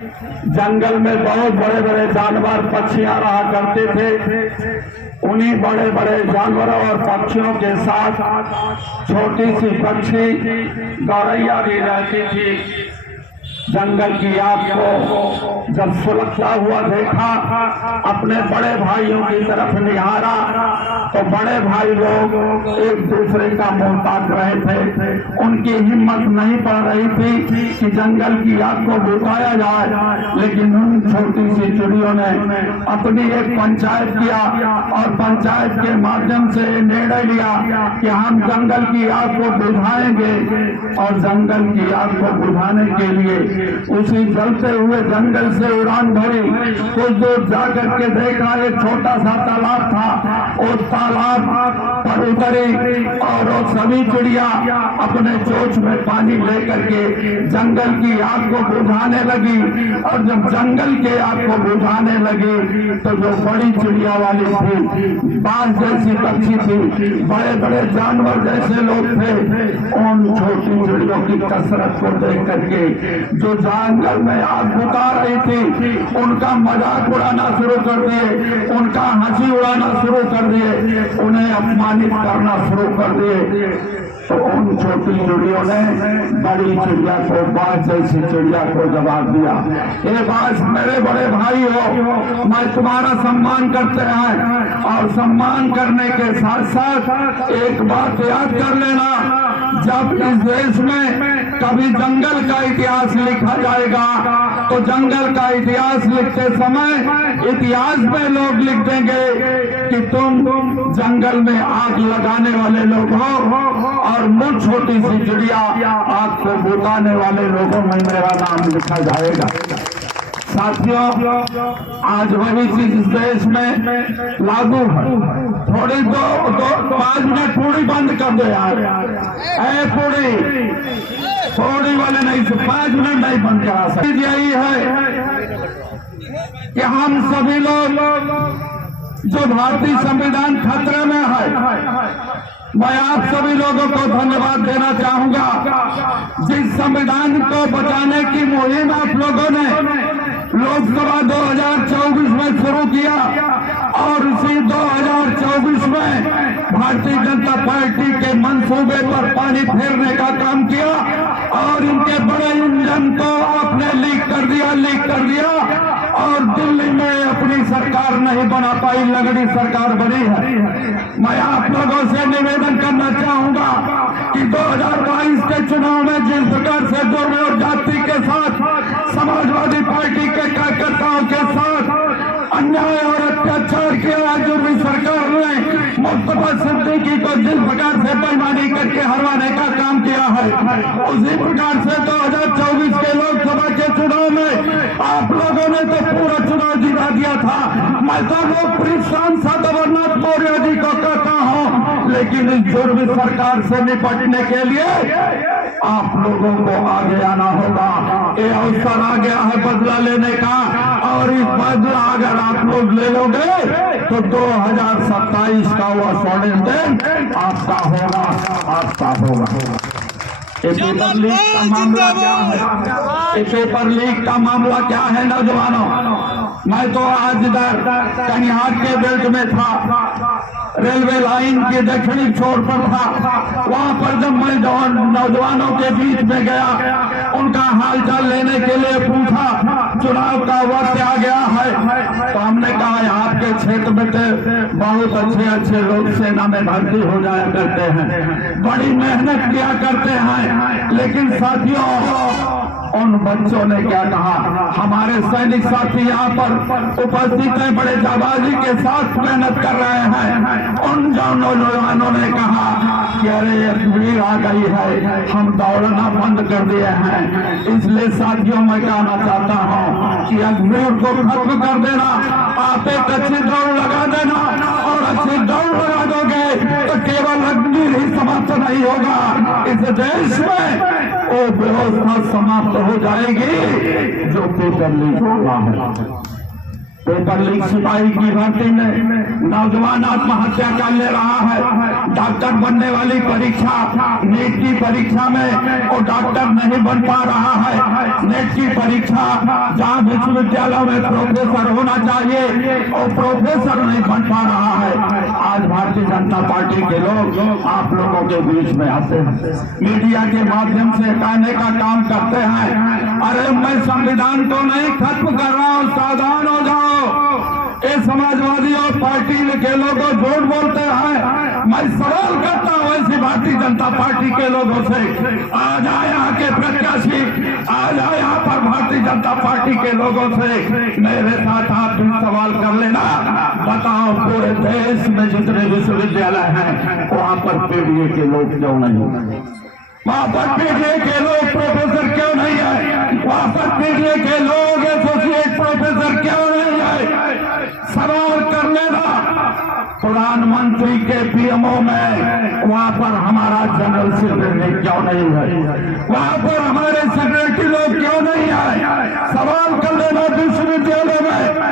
जंगल में बहुत बड़े बड़े जानवर पक्षियां रहा करते थे। उन्हीं बड़े बड़े जानवरों और पक्षियों के साथ छोटी सी पक्षी गौरैया भी रहती थी। जंगल की आग को जब सुलगता हुआ देखा, अपने बड़े भाइयों की तरफ निहारा तो बड़े भाई लोग एक दूसरे का मुंह ताक रहे थे। उनकी हिम्मत नहीं पड़ रही थी कि जंगल की आग को बुझाया जाए, लेकिन उन छोटी सी चिड़ियों ने अपनी एक पंचायत किया और पंचायत के माध्यम से निर्णय लिया कि हम जंगल की आग को बुझाएंगे। और जंगल की आग को बुझाने के लिए उसी जलते हुए जंगल से उड़ान भरी। कुछ दूर जाकर के देखा एक छोटा सा तालाब था। उस तालाब पर उतरी और वो सभी चिड़िया अपने चोंच में पानी लेकर के जंगल की आग को बुझाने लगी। और जब जंगल के आग को बुझाने लगी तो जो बड़ी चिड़िया वाली थी, बाज जैसी पक्षी थी, बड़े बड़े जानवर जैसे लोग थे, उन छोटी चिड़ियों की कसरत को देख करके जो जंगल में आग बुता रही थी, उनका मजाक उड़ाना शुरू कर दिए, उनका हंसी उड़ाना शुरू कर दिए, उन्हें अपमानित करना शुरू कर दिए। तो उन छोटी चिड़ियों ने बड़ी चिड़िया को, बाज जैसी चिड़िया को जवाब दिया, ये बाज मेरे बड़े भाई हो, मैं तुम्हारा सम्मान करते हैं और सम्मान करने के साथ साथ एक बात याद कर लेना, जब इस देश में कभी जंगल का इतिहास लिखा जाएगा तो जंगल का इतिहास लिखते समय इतिहास में लोग लिख देंगे कि तुम जंगल में आग लगाने वाले लोग हो और मुझ छोटी सी चिड़िया आग को बुझाने वाले लोगों में मेरा नाम लिखा जाएगा। साथियों, आज वही चीज इस देश में लागू है। थोड़ी दो 5 मिनट पूरी बंद कर दो यार, पूरी वाले नहीं, 5 मिनट नहीं बंद करा सकते। यही है कि हम सभी लोग जो भारतीय संविधान खतरे में है, मैं आप सभी लोगों को धन्यवाद देना चाहूंगा। जिस संविधान को बचाने की मुहिम आप लोगों ने लोकसभा 2024 में शुरू किया और इसी 2024 में भारतीय जनता पार्टी के मंसूबे पर पानी फेरने का काम किया और इनके बड़े इंजन को आपने लीक कर दिया और दिल्ली में अपनी सरकार नहीं बना पाई, लगड़ी सरकार बनी है। मैं आप लोगों से निवेदन करना चाहूंगा कि 2022 के चुनाव में जिस प्रकार से जुर्म और जाति के साथ समाजवादी पार्टी के कार्यकर्ताओं के साथ अन्याय और अत्याचार किया, जुर्मी सरकार ने मुस्तफा सिद्दीकी को जिस प्रकार से बेईमानी करके हरवाने का काम किया है, उसी प्रकार से 2024 के लोकसभा के चुनाव में आप लोगों ने तो पूरा चुनाव जिता दिया था। मैं तो लोकप्रिय सांसद अमरनाथ मौर्य जी को कहता हूं, लेकिन इस जुर्मी सरकार से निपटने के लिए आप लोगों को आगे आना होगा। ये अवसर आ गया है बदला लेने का और इस बदला अगर आप लोग ले लोगे तो 2027 का वो स्वर्णिम दिन आपका होगा। पेपर लीक का मामला क्या है? पेपर लीक का मामला क्या है नौजवानों? मैं तो आज इधर कनिहार के बेल्ट में था, रेलवे लाइन के दक्षिणी छोर पर था। वहां पर जब मैं नौजवानों के बीच में गया, उनका हालचाल लेने के लिए पूछा, चुनाव का वक्त आ गया है तो हमने कहा आपके क्षेत्र में तो बहुत अच्छे लोग सेना में भर्ती हो जाया करते हैं, बड़ी मेहनत किया करते हैं, लेकिन साथियों उन बच्चों ने क्या कहा, हमारे सैनिक साथी यहाँ पर उपस्थित हैं, बड़े जाबाजी के साथ मेहनत कर रहे हैं। उन नौजवानों ने कहा कि अरे अग्निवीर आ गई है, हम दौड़ना बंद कर दिए हैं। इसलिए साथियों मैं कहना चाहता हूँ कि अग्निवीर को खत्म कर देना, आप एक अच्छी दौड़ लगा देना और अच्छी दौड़ लगा दोगे तो केवल अग्निवीर ही समाप्त नहीं होगा, इस देश में वो व्यवस्था समाप्त हो जाएगी जो पेपर लीक हुआ है। पेपर लीक सिपाही की भर्ती में नौजवान आत्महत्या कर ले रहा है। डॉक्टर बनने वाली परीक्षा नीट की परीक्षा में वो डॉक्टर नहीं बन पा रहा है। नीट की परीक्षा जहाँ विश्वविद्यालयों में प्रोफेसर होना चाहिए और प्रोफेसर नहीं बन पा रहा है। आज भारतीय जनता पार्टी के लोग आप लोगों के बीच में आते हैं, मीडिया के माध्यम से कहने का काम करते हैं, अरे मैं संविधान को नहीं खत्म कर रहा हूँ, सावधान हो जाओ। ये समाजवादी और पार्टी के लोग झूठ बोलते हैं। मैं सवाल करता हूँ ऐसी भारतीय जनता पार्टी के लोगों से, आ जाए यहाँ के प्रत्याशी, आ जाए यहाँ पर भारतीय जनता पार्टी के लोगों से, मेरे साथ आप भी सवाल कर लेना। बताओ पूरे देश में जितने विश्वविद्यालय हैं वहाँ पर पीडीए के लोग क्यों नहीं, वहाँ पर पीडीए के लोग प्रोफेसर क्यों नहीं है, वहाँ पर पीडीए के लोग एसोसिएट प्रोफेसर क्यों नहीं है? सवाल कर लेना। प्रधानमंत्री के पीएमओ में वहाँ पर हमारा जनरल सेक्रेटरी क्यों नहीं है, वहाँ पर हमारे सेक्रेटरी लोग क्यों नहीं है? सवाल कर लेना। विश्वविद्यालय में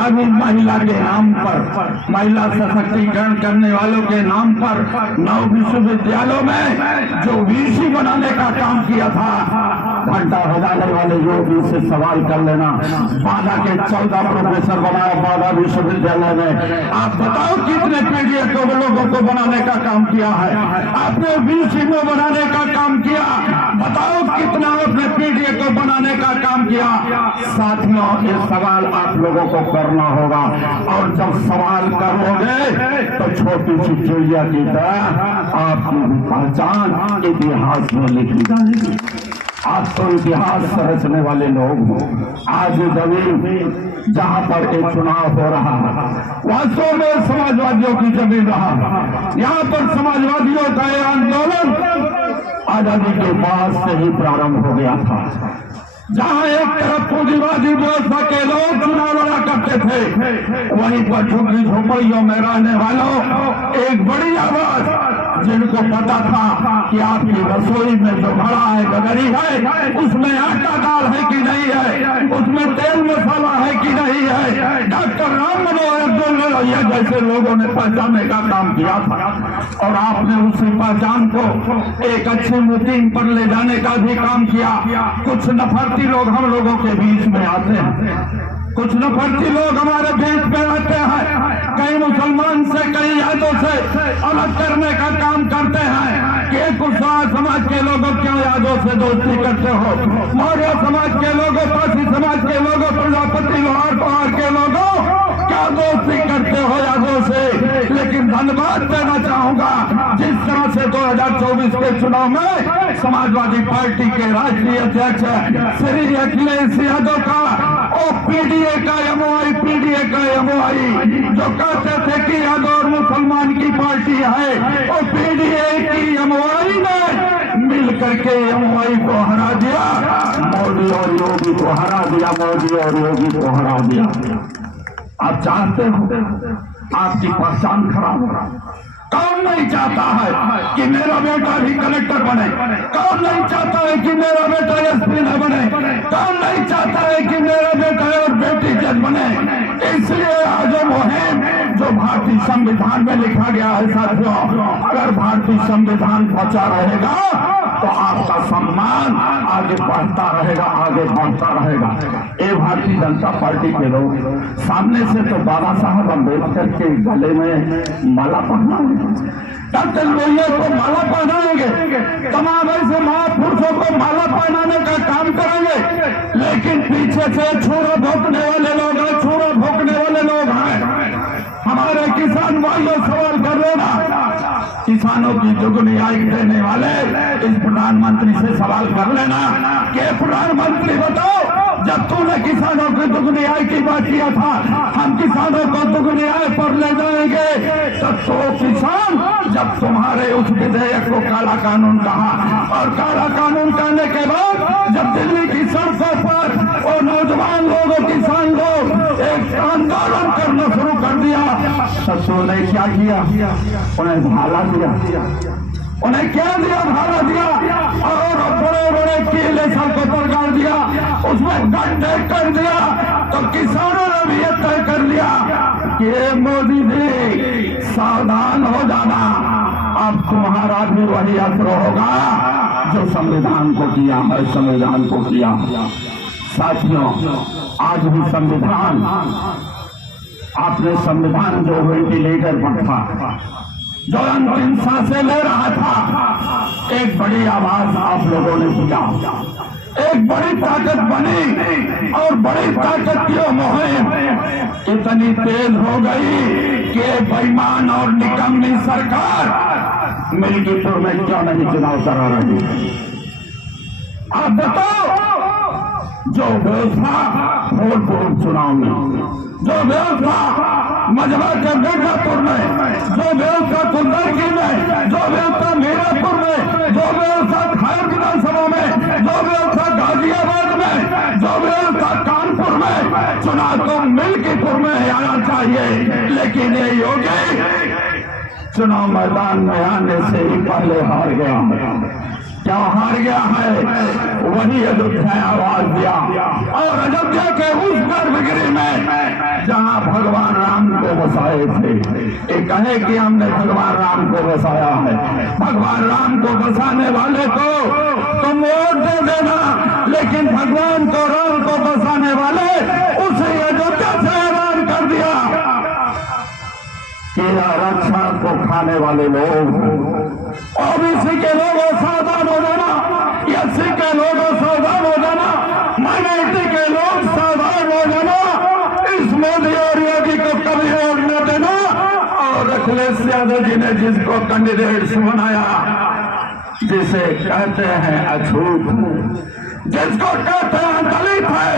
अभी महिला के नाम पर, महिला सशक्तिकरण करने वालों के नाम पर 9 विश्वविद्यालयों में जो वीसी बनाने का काम किया था, घंटा बजाने वाले योगी से सवाल कर लेना। बाधा के 14 प्रोफेसर बनाया बाधा विश्वविद्यालय में। आप बताओ कितने पीडीए को लोगों को बनाने का काम किया है? आपने वीसी को बनाने का काम किया, बताओ कितना आपने पीडीए को बनाने का काम किया? साथियों, ये सवाल आप लोगों को करना होगा और जब सवाल करोगे तो छोटी सी चिड़िया की तरह आपकी पहचान इतिहास में लिखी जाएगी। आज तो इतिहास रचने वाले लोग हो। आज जमीन जहाँ पर एक चुनाव हो रहा है वास्तव में समाजवादियों की जमीन रहा। यहाँ पर समाजवादियों का यह आंदोलन आजादी के बाद से ही प्रारंभ हो गया था। जहाँ एक तरफ पूंजीवादी व्यवस्था के लोग चुनाव लड़ा करते थे, वहीं पर झुग्गी झोपड़ियों में रहने वालों एक बड़ी आवाज, जिनको पता था कि आपकी रसोई में जो भरा है गगरी है, उसमें आटा दाल है कि नहीं है, उसमें तेल मसाला है कि नहीं है, डॉक्टर राम मनोहर लोहिया जैसे लोगों ने पहचानने का काम किया था। और आपने उसी पहचान को एक अच्छी मीटिंग पर ले जाने का भी काम किया। कुछ नफरती लोग हम लोगों के बीच में आते हैं, कुछ नफरती लोग हमारे बीच में रहते हैं, कई मुसलमान से कई यादों से अलग करने का काम करते हैं कि कुशवाहा समाज के लोगों क्यों यादों से दोस्ती करते हो, मौर्य समाज के लोगों, पारसी समाज के लोगों, प्रजापति लोहार पहाड़ के लोगों क्या दोस्ती करते हो यादों से। लेकिन धन्यवाद देना चाहूंगा, जिस तरह से 2024 के चुनाव में समाजवादी पार्टी के राष्ट्रीय अध्यक्ष श्री अखिलेश यादव का और पीडीए का एमओआई, पीडीए का एमओआई जो कहते थे कि यादव और मुसलमान की पार्टी है, और पीडीए की एमओआई ने मिल करके एमओआई को हरा दिया, मोदी और योगी को हरा दिया, मोदी और योगी को हरा दिया। आप जानते हो आपकी पहचान खराब हो रहा। कौन नहीं चाहता है कि मेरा बेटा भी कलेक्टर बने? कौन नहीं चाहता है कि मेरा बेटा एसपी न बने? कौन नहीं चाहता है कि मेरा बेटा और बेटी जज बने? इसलिए आज मुहिम जो भारतीय संविधान में लिखा गया है, साथियों, अगर भारतीय संविधान बचा रहेगा तो आपका सम्मान आगे बढ़ता रहेगा, आगे बढ़ता रहेगा। ये भारतीय जनता पार्टी के लोग सामने से तो बाबा साहब अम्बेडकर के गले में माला पहनाएंगे, डॉक्टर लोहिया को माला पहनाएंगे, तमाम ऐसे महापुरुषों को माला पहनाने का काम करेंगे, लेकिन पीछे से छुरा भोंकने वाले लोग हैं, छुरा भोंकने वाले लोग हैं। हमारे किसान भाइयों सवाल कर लेना, किसानों की दुगनी आय देने वाले इस प्रधानमंत्री से सवाल कर लेना कि प्रधानमंत्री बताओ, जब तूने किसानों की दुगनी आय की बात किया था, हम किसानों को दुगनी आय पर ले जाएंगे, तब तो किसान जब तुम्हारे उस विधेयक को काला कानून कहा, और काला कानून कहने के बाद जब दिल्ली की सड़कों पर और नौजवान लोगों, किसान लोग एक आंदोलन करना शुरू कर दिया, ससुर ने क्या किया? उन्हें भाला दिया। उन्हें क्या दिया? भाला दिया, और बड़े बड़े किले सड़कों पर गाड़ दिया, उसमें गड्ढे कर दिया। तो किसानों ने भी ये तय तुम्हारा भी वही असर होगा जो संविधान को किया है, संविधान को किया। साथियों, आज भी संविधान, आपने संविधान जो वेंटिलेटर पर था, जो अंतिम सांसें ले रहा था, एक बड़ी आवाज आप लोगों ने दिया, एक बड़ी ताकत बनी और बड़ी ताकत की मुहिम इतनी तेज हो गई कि बेईमान और निकम्मी सरकार मिल्कीपुर में क्यों नहीं चुनाव करा रही। आप बताओ, जो व्यवस्था भोजपुर चुनाव में, जो व्यवस्था मजबा के मिर्जापुर में, जो व्यवस्था कुंदरकी में, जो व्यवस्था मीरापुर में, जो व्यवस्था खैर विधानसभा में, जो व्यवस्था गाजियाबाद में, जो व्यवस्था कानपुर में, चुनाव तो मिल्कीपुर में आना चाहिए। लेकिन ये योगी चुनाव मैदान में आने से ही पहले हार गया। क्या हार गया है? वही अयोध्या आवाज दिया, और अयोध्या के उस गर्भगृह में जहां भगवान राम को बसाए थे। ये कहे कि हमने भगवान राम को बसाया है। भगवान राम को बसाने वाले को तुम वोट दे देना, लेकिन भगवान को, राम को बसाने वाले उसे अयोध्या से ऐलान कर दिया कि आरक्षण को खाने वाले लोग, ओबीसी के लोगों सावधान हो जाना, एससी के लोगों सावधान हो जाना, माइनॉरिटी के लोग सावधान हो जाना। इस मोदी और योगी को कभी वोट न देना। और अखिलेश यादव जी ने जिसको कैंडिडेट बनाया, जिसे कहते हैं अछूत, जिसको कहते हैं दलित है,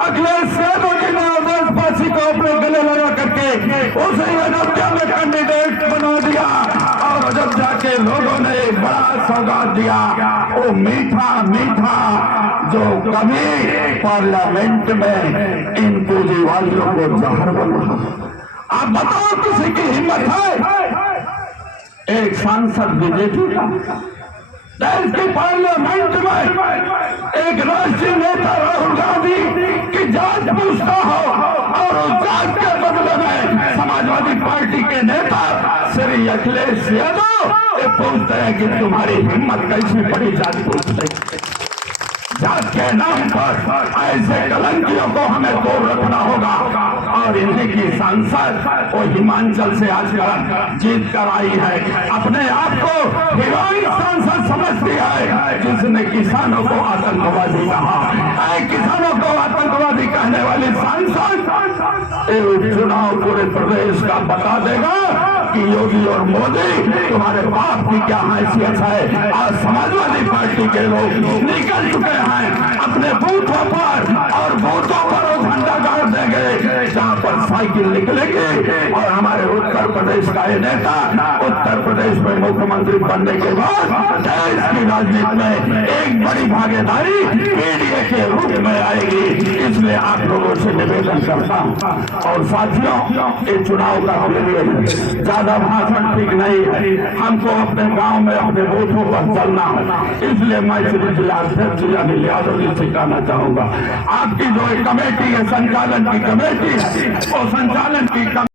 अखिलेश यादव जी ने आदिवासी को अपने गले लगा करके उसे अयोध्या में कैंडिडेट बना दिया। और अयोध्या के लोगों ने एक बड़ा सौगात दिया, वो मीठा मीठा जो कभी पार्लियामेंट में इन पूंजीवालियों को जहर बना। आप बताओ, किसी की हिम्मत है? एक सांसद बीजेपी का देश के पार्लियामेंट में एक राष्ट्रीय नेता राहुल गांधी की जांच पूछता हो, और उस जांच के बदले में समाजवादी पार्टी के नेता श्री अखिलेश यादव ये पूछते हैं कि तुम्हारी हिम्मत कैसी बड़ी जांच पूछते। जात के नाम पर ऐसे कलंकियों को हमें दूर रखना होगा। और इन्हीं की सांसद वो हिमाचल से आजकल जीत कर आई है, अपने आप को हीरोइन सांसद समझती है, जिसने किसानों को आतंकवादी कहा। किसानों को आतंकवादी कहने वाली सांसद चुनाव पूरे प्रदेश का बता देगा कि योगी और मोदी तुम्हारे बाप की क्या हैसियत है। आज समाजवादी पार्टी के लोग निकल चुके हैं अपने बूथों पर, और बूथों पर वो झंडा गाड़ देंगे जहां पर साइकिल निकलेगी। और हमारे उत्तर प्रदेश का ये नेता उत्तर प्रदेश में मुख्यमंत्री बनने के बाद देश की राजनीति में एक बड़ी भागीदारी पीडीए के रूप में आएगी। इसलिए आप लोगों से निवेदन करता हूं। और साथियों, ये चुनाव का पीरियड ज्यादा भाषण ठीक नहीं है, हमको अपने गांव में अपने बूथों पर चलना है। इसलिए मैं श्री जिलाध्यक्ष अनिल यादव जी से कहना चाहूंगा, आपकी जो कमेटी है, संचालन की कमेटी है, वो संचालन की